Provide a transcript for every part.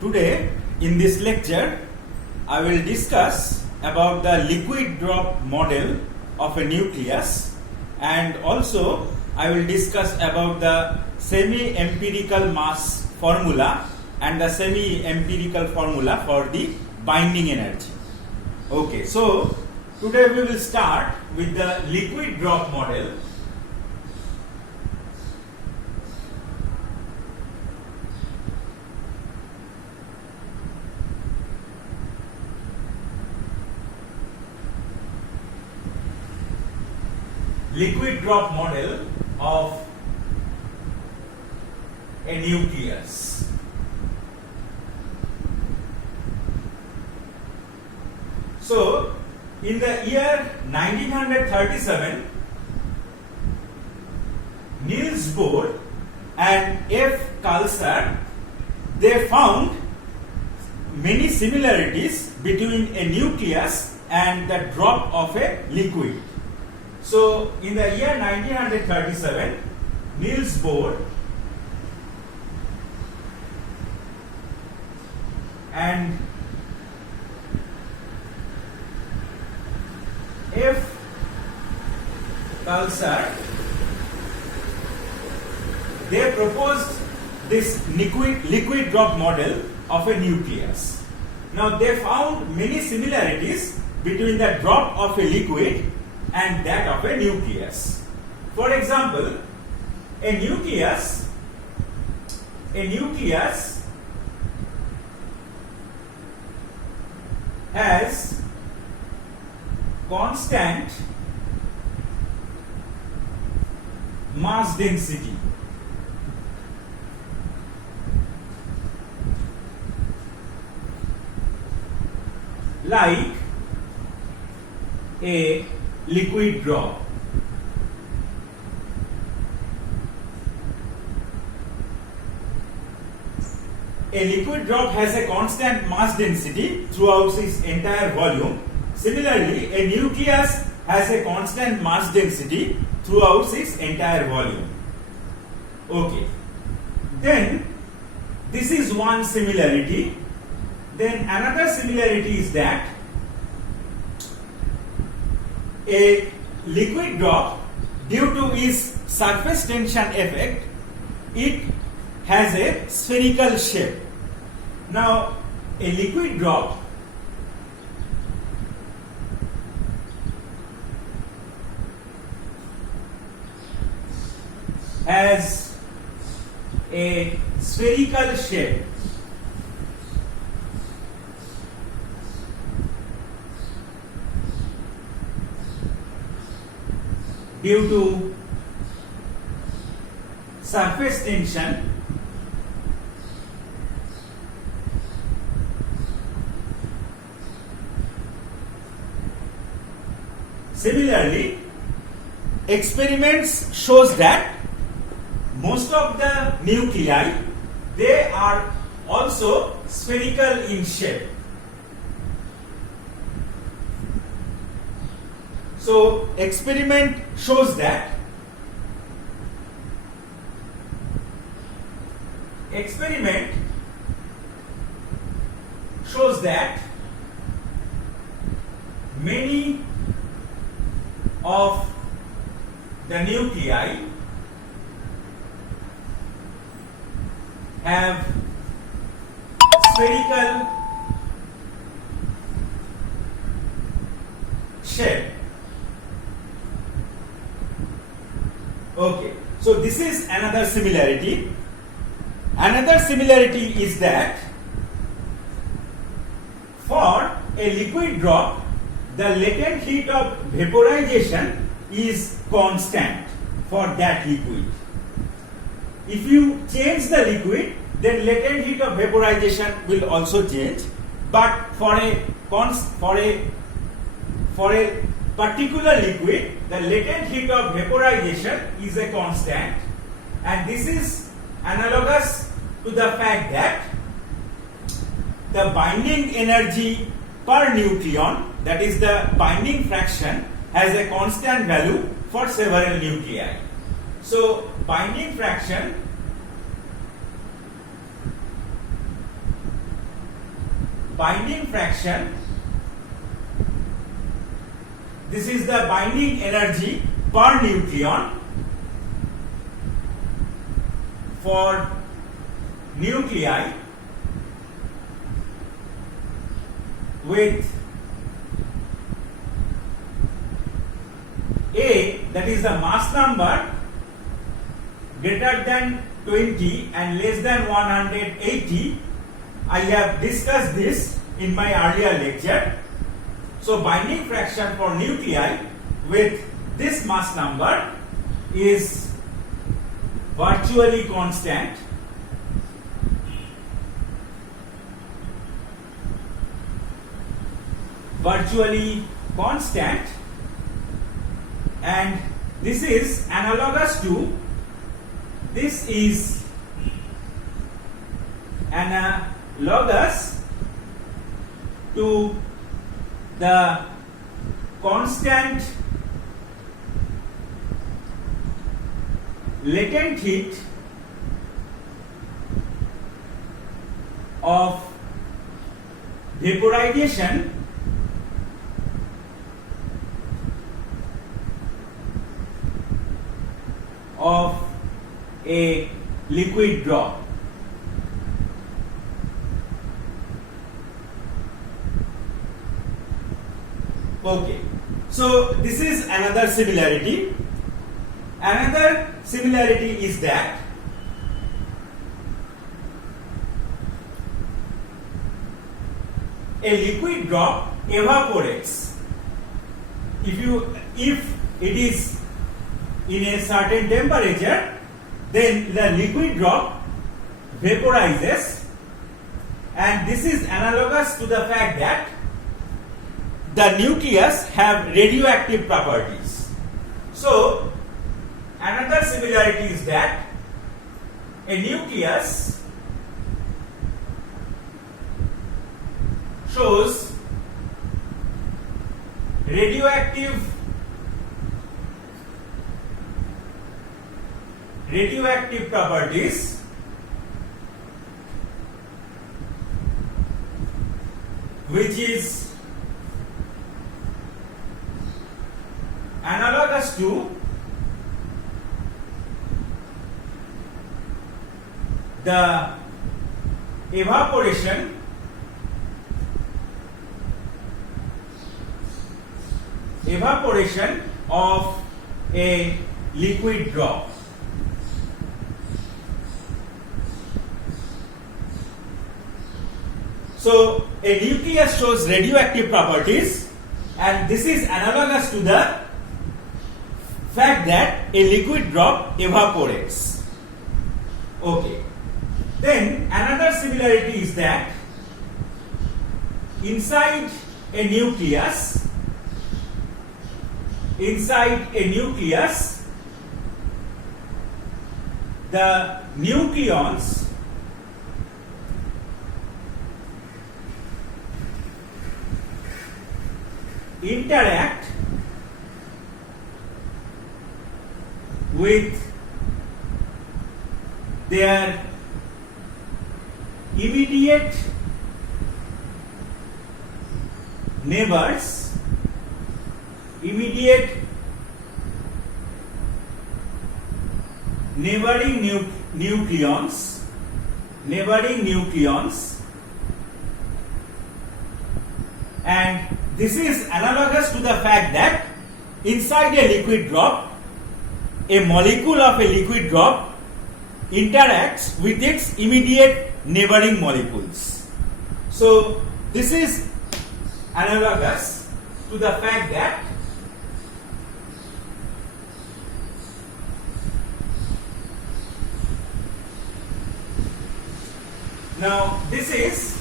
Today in this lecture I will discuss about the liquid drop model of a nucleus, and also I will discuss about the semi-empirical mass formula and the semi-empirical formula for the binding energy. Okay, so today we will start with the liquid drop model. Liquid drop model of a nucleus. So, in the year 1937, Niels Bohr and F. Kalsar, they found many similarities between a nucleus and the drop of a liquid. So, in the year 1937, Niels Bohr and F. Kalsar, they proposed this liquid drop model of a nucleus. Now, they found many similarities between the drop of a liquid and that of a nucleus. For example, a nucleus has constant mass density. Like a liquid drop. A liquid drop has a constant mass density throughout its entire volume. Similarly, a nucleus has a constant mass density throughout its entire volume. Okay. Then, this is one similarity. Then another similarity is that a liquid drop, due to its surface tension effect, it has a spherical shape. Now, a liquid drop has a spherical shape. Due to surface tension, similarly, experiments shows that most of the nuclei, they are also spherical in shape. So, experiment shows that many of the nuclei have spherical shape. Okay, so this is another similarity. Another similarity is that for a liquid drop, the latent heat of vaporization is constant for that liquid. If you change the liquid, then latent heat of vaporization will also change. But for a particular liquid, the latent heat of vaporization is a constant, and this is analogous to the fact that the binding energy per nucleon, that is the binding fraction, has a constant value for several nuclei. So, binding fraction binding fraction. This is the binding energy per nucleon for nuclei with A, that is the mass number, greater than 20 and less than 180. I have discussed this in my earlier lecture. So binding fraction for nuclei with this mass number is virtually constant. And this is analogous to the constant latent heat of vaporization of a liquid drop. Okay, so this is another similarity. Another similarity is that a liquid drop evaporates. If it is in a certain temperature, then the liquid drop vaporizes, and this is analogous to the fact that the nucleus have radioactive properties. So another similarity is that a nucleus shows radioactive properties which is analogous to the evaporation of a liquid drop. So a nucleus shows radioactive properties, and this is analogous to the fact that a liquid drop evaporates. Okay. Then another similarity is that inside a nucleus, the nucleons interact with their immediate neighbors, neighboring nucleons, and this is analogous to the fact that inside a liquid drop, a molecule of a liquid drop interacts with its immediate neighboring molecules. So this is analogous to the fact that now this is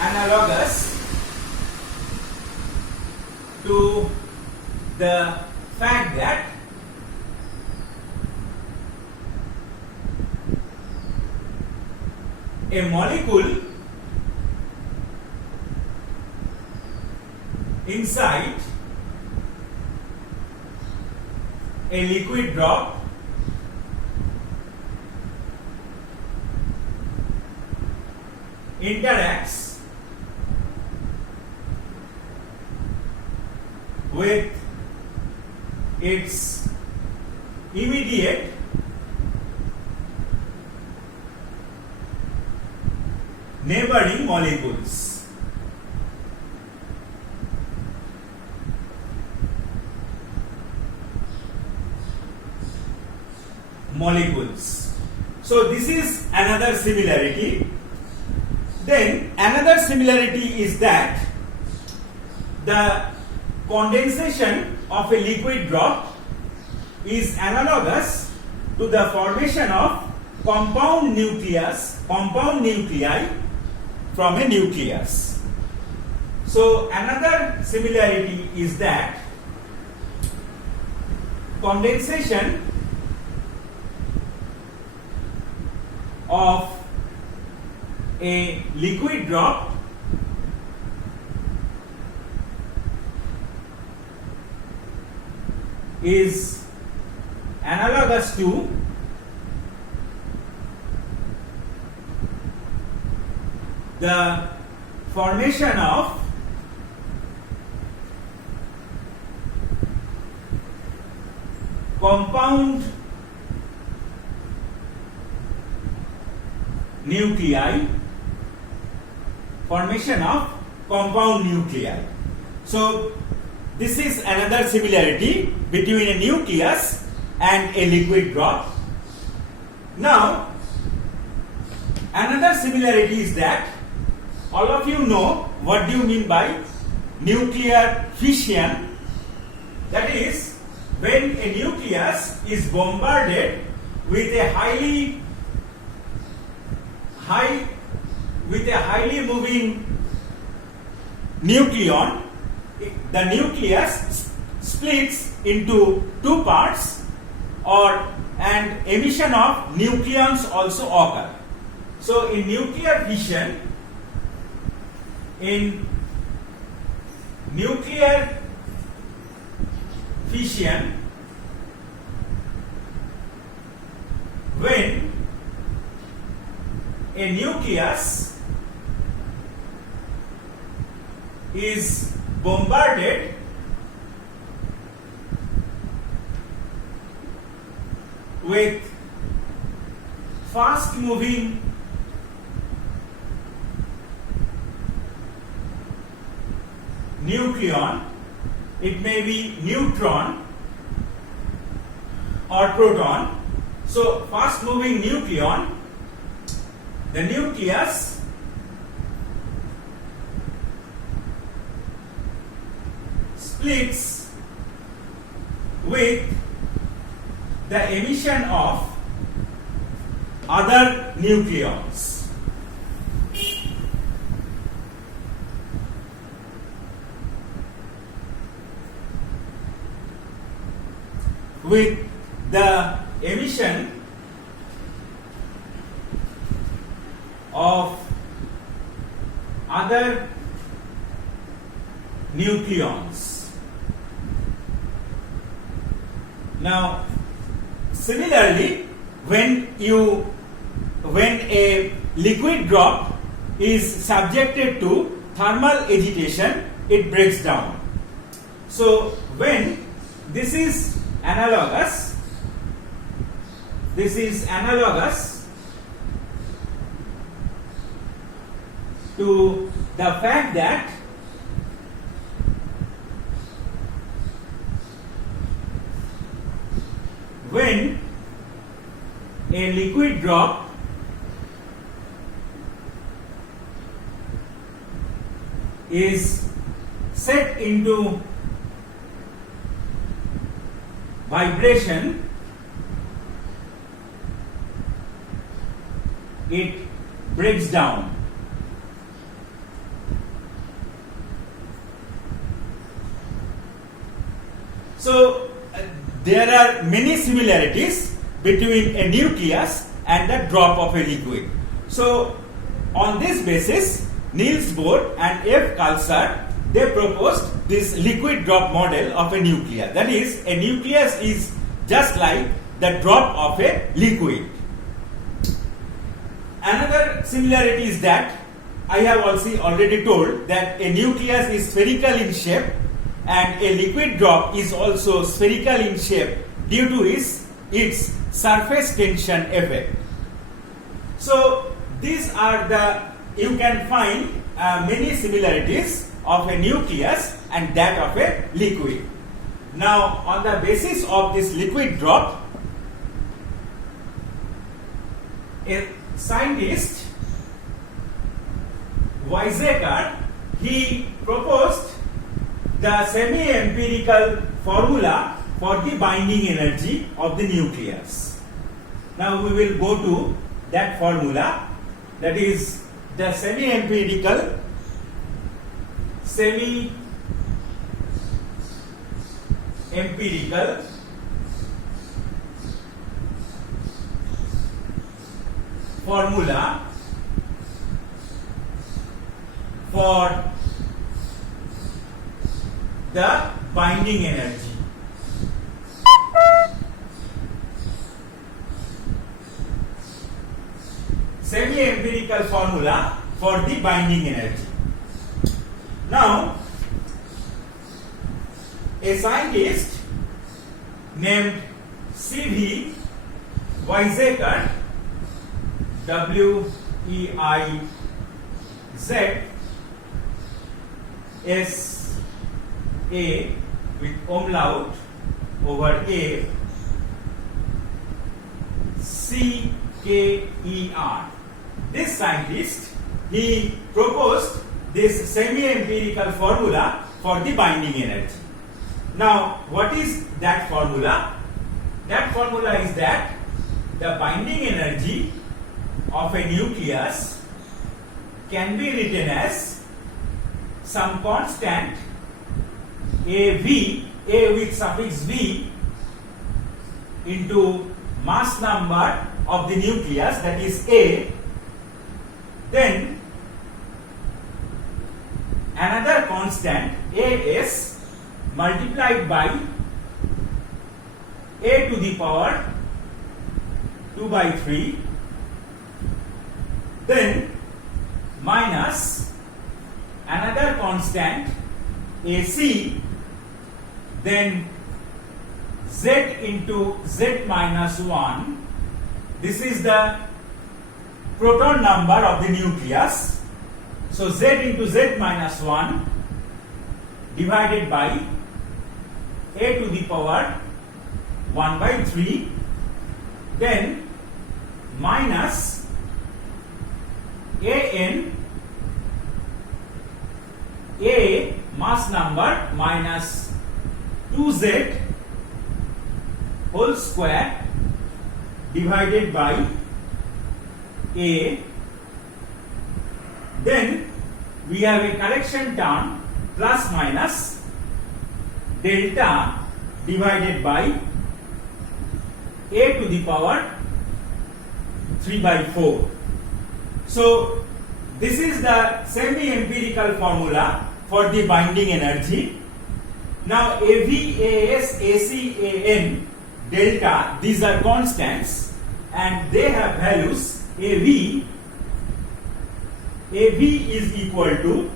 analogous to the fact that a molecule inside a liquid drop interacts with its immediate neighboring molecules. So this is another similarity. Then another similarity is that the condensation of a liquid drop is analogous to the formation of compound nuclei from a nucleus. So another similarity is that condensation of a liquid drop is analogous to the formation of compound nuclei, So this is another similarity between a nucleus and a liquid drop. Now another similarity is that all of you know what do you mean by nuclear fission. That is, when a nucleus is bombarded with a highly moving nucleon, the nucleus splits into two parts, and emission of nucleons also occur. So in nuclear fission, when a nucleus is bombarded with fast moving nucleon, it may be neutron or proton. So fast moving nucleon, the nucleus splits with the emission of other nucleons. With the emission of other nucleons. Now, similarly, when a liquid drop is subjected to thermal agitation, it breaks down. So, when this is analogous to the fact that when a liquid drop is set into vibration, it breaks down. So there are many similarities between a nucleus and the drop of a liquid. So on this basis, Niels Bohr and F. Kalsar, they proposed this liquid drop model of a nucleus. That is, a nucleus is just like the drop of a liquid. Another similarity is that I have also already told that a nucleus is spherical in shape and a liquid drop is also spherical in shape due to its surface tension effect. So these are you can find many similarities of a nucleus and that of a liquid. Now on the basis of this liquid drop, a scientist, Weizsäcker, he proposed the semi-empirical formula for the binding energy of the nucleus. Now we will go to that formula, that is the semi-empirical formula for the binding energy. Semi-empirical formula for the binding energy. Now, a scientist named C.V. Weizsäcker, W-E-I-Z-S-A with umlaut over A, C-K-E-R. This scientist, he proposed this semi-empirical formula for the binding energy. Now, what is that formula? That formula is that the binding energy of a nucleus can be written as some constant AV, A with suffix V, into mass number of the nucleus, that is A, then another constant AS multiplied by A to the power 2 by 3, then minus another constant AC, then Z into Z minus 1. This is the proton number of the nucleus. So Z into Z minus 1 divided by A to the power 1 by 3, then minus AN, A mass number minus 2Z whole square divided by A. Then we have a correction term plus minus delta divided by A to the power 3 by 4. So this is the semi-empirical formula for the binding energy. Now AV, AS, AC, AN, delta, these are constants and they have values. AV is equal to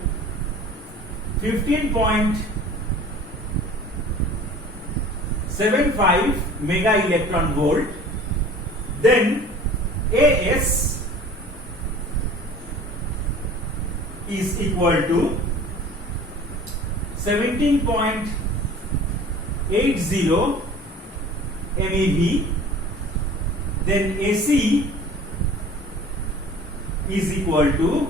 15.75 mega electron volt. Then AS is equal to 17.80 MeV. Then AC is equal to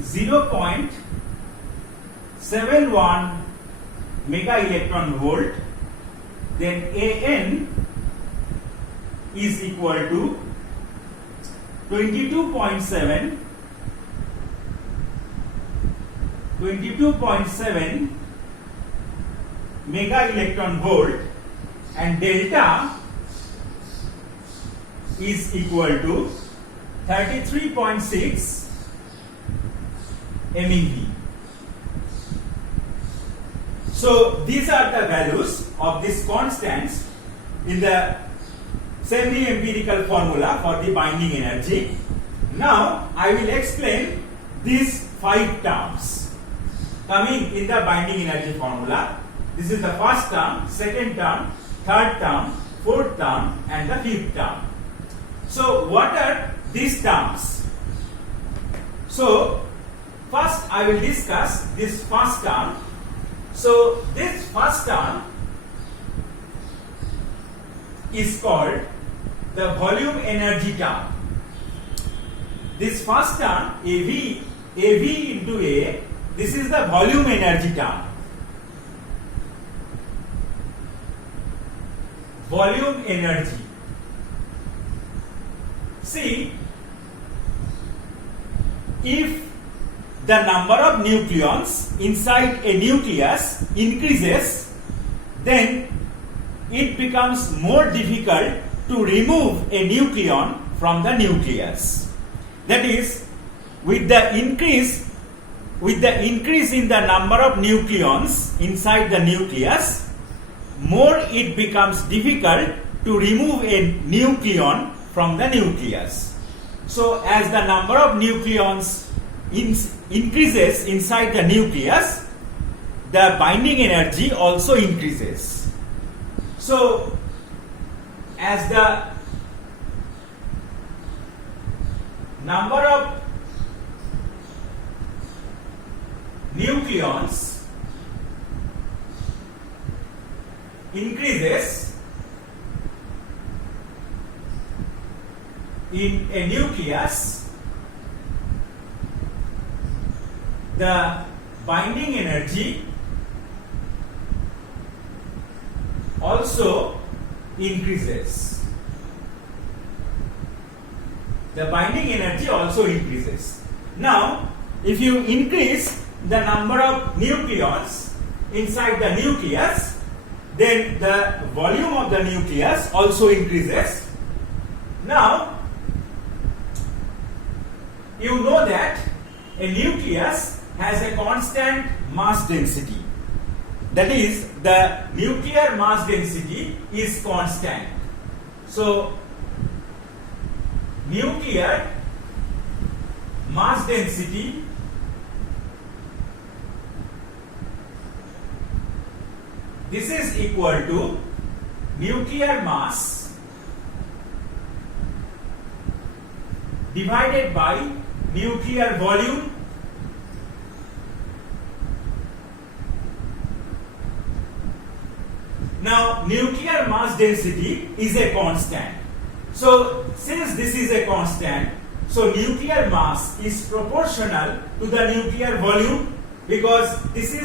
0.71 mega electron volt. Then AN is equal to 22.7 mega electron volt, and delta is equal to 33.6 MeV. So these are the values of these constants in the semi-empirical formula for the binding energy. Now I will explain these 5 terms coming in the binding energy formula. This is the first term, second term, third term, fourth term, and the fifth term. So what are these terms? So first I will discuss this first term. So this first term is called the volume energy term. This first term, AV into A, this is the volume energy term. Volume energy. See, if the number of nucleons inside a nucleus increases, then it becomes more difficult to remove a nucleon from the nucleus. That is, with the increase in the number of nucleons inside the nucleus, more it becomes difficult to remove a nucleon from the nucleus. So as the number of nucleons increases inside the nucleus, the binding energy also increases. So as the number of nucleons increases in a nucleus, the binding energy also increases. The binding energy also increases. Now, if you increase the number of nucleons inside the nucleus, then the volume of the nucleus also increases. Now, you know that a nucleus has a constant mass density. That is, the nuclear mass density is constant. So, nuclear mass density this is equal to nuclear mass divided by nuclear volume Now, nuclear mass density is a constant. So, since this is a constant, so nuclear mass is proportional to the nuclear volume, because this is